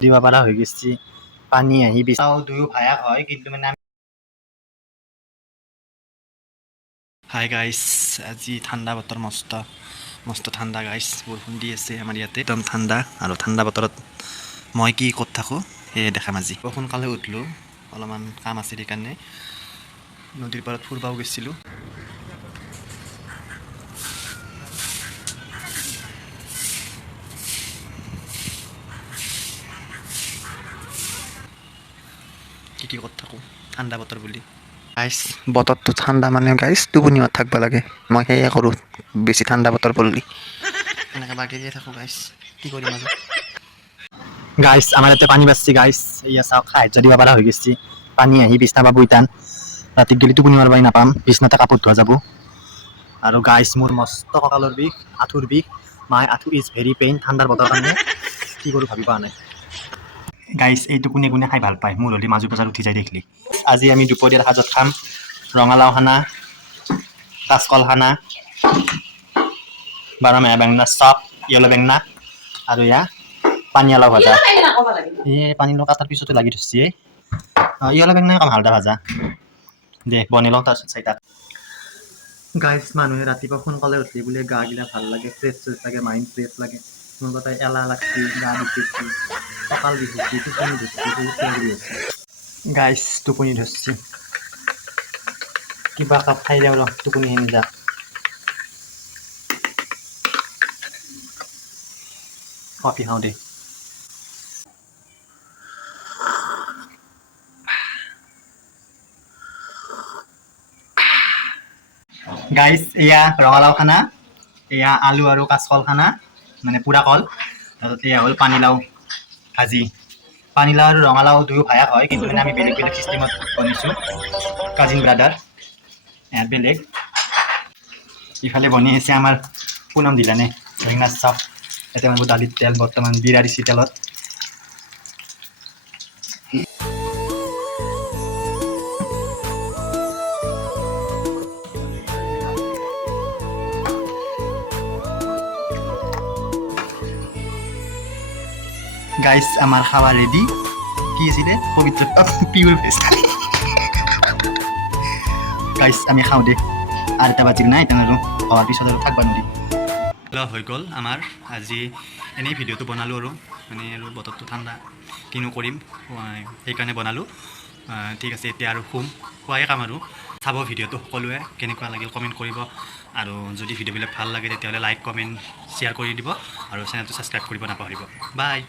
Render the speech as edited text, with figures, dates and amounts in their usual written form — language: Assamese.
দিব পৰা হৈ গৈছে পানী আহি বিচাও দুয়ো ভায়াক হয় কিন্তু মানে হাই গাইস আজি ঠাণ্ডা বতৰ মস্ত ঠাণ্ডা গাইস বৰষুণ দি আছে আমাৰ ইয়াতে একদম ঠাণ্ডা আৰু ঠাণ্ডা বতৰত মই কি ক'ত থাকোঁ সেয়ে দেখাম আজি সোনকালে উঠলোঁ অলপমান কাম আছিল সেইকাৰণে নদীৰ পাৰত ফুৰিবও গৈছিলোঁ কি ক'ত থাকোঁ ঠাণ্ডা বতৰ বুলি গাইস বতৰটো ঠাণ্ডা মানে গাইস টোপনিত থাকিব লাগে মই সেয়ে কৰোঁ বেছি ঠাণ্ডা বতৰ পৰলি এনেকৈ বাগি দিয়ে থাকোঁ গাইস কি কৰিম আৰু গাইস আমাৰ ইয়াতে পানী বাচছি গাইস এয়া চাওক সাহায্য দিব পৰা হৈ গৈছে পানী আহি বিছনা বা বইতান ৰাতি গেলি টোপনি মাৰিবই নাপাম বিছনাতে কাপোৰ ধোৱা যাব আৰু গাইস মোৰ মস্ত কঁকালৰ বিষ আঁঠুৰ বিষ মাই আঁঠু ইজ ভেৰি পেইন ঠাণ্ডাৰ বতৰ কাৰণে কি কৰোঁ ভাবি পোৱা নাই গাইস এইটো কোনে কোনে খাই ভাল পায় মোৰ হ'লে মাজু বজাৰ উঠি যায় দেখিলি আজি আমি দুপৰীয়াৰ সাজত খাম ৰঙালাও খানা কাচকল খানা বাৰমাহীয়া বেঙেনা চপ ইয়েলো বেঙেনা আৰু এয়া পানীয়ালাও ভাজা এই পানীলাও কাটাৰ পিছতে লাগি ধৰিছে ইয়েলো বেঙেনা কম হালধা ভাজা দে বনাই লওঁ তাৰপিছত চাই তাত গাইস মানুহে ৰাতিপুৱা সোনকালে উঠি বোলে গা গিলা ভাল লাগে ফ্ৰেছ লাগে মাইণ্ড ফ্ৰেছ লাগে মোৰ কথা এলাহ লাগছি গা বিষাইছি কঁকাল বিষাইছি টোপনি ধৰছি বহুত কিবাকিবি হৈছে গাইস টোপনি ধৰছি কিবা কাপ খাই দিওঁ ৰ টোপনি আহি যা কফি খাওঁ দে গাইস এয়া ৰঙালাও খানা এয়া আলু আৰু কাচকল খানা মানে পুৰা কল তাৰপিছত এয়া হ'ল পানীলাও ভাজি পানীলাও আৰু ৰঙালাও দুয়ো ভায়াক হয় কিন্তু মানে আমি বেলেগ বেলেগ চিষ্টেমত বনাইছোঁ কাজিন ব্ৰাদাৰ এয়া বেলেগ ইফালে বনি আছে আমাৰ পুনম দিলানে বেঙেনা চপ ইয়াতে মানে দালিত তেল বৰ্তমান বিৰা দিছি তেলত গাইস আমার খাওয়া রেডি কি আছিলে পবিত্র পিউর ফেস গাইস আমি খাওঁ দে আর এটা বাজিল নাই তেনে আৰু খাওয়াৰ পিছত আৰু থাকবা নদী হৈ গ'ল আমাৰ আজি এনেই ভিডিঅ'টো বনালোঁ আৰু মানে আৰু বতৰটো ঠাণ্ডা কিনো কৰিম সেইকাৰণে বনালোঁ ঠিক আছে এতিয়া আৰু খোৱাই কাম আৰু চাব ভিডিঅ'টো সকলোৱে কেনেকুৱা লাগিল কমেণ্ট কৰিব আৰু যদি ভিডিঅ'বিলাক ভাল লাগে তেতিয়াহ'লে লাইক কমেণ্ট শ্বেয়াৰ কৰি দিব আৰু চেনেলটো ছাবস্ক্ৰাইব কৰিব নাপাহৰিব বাই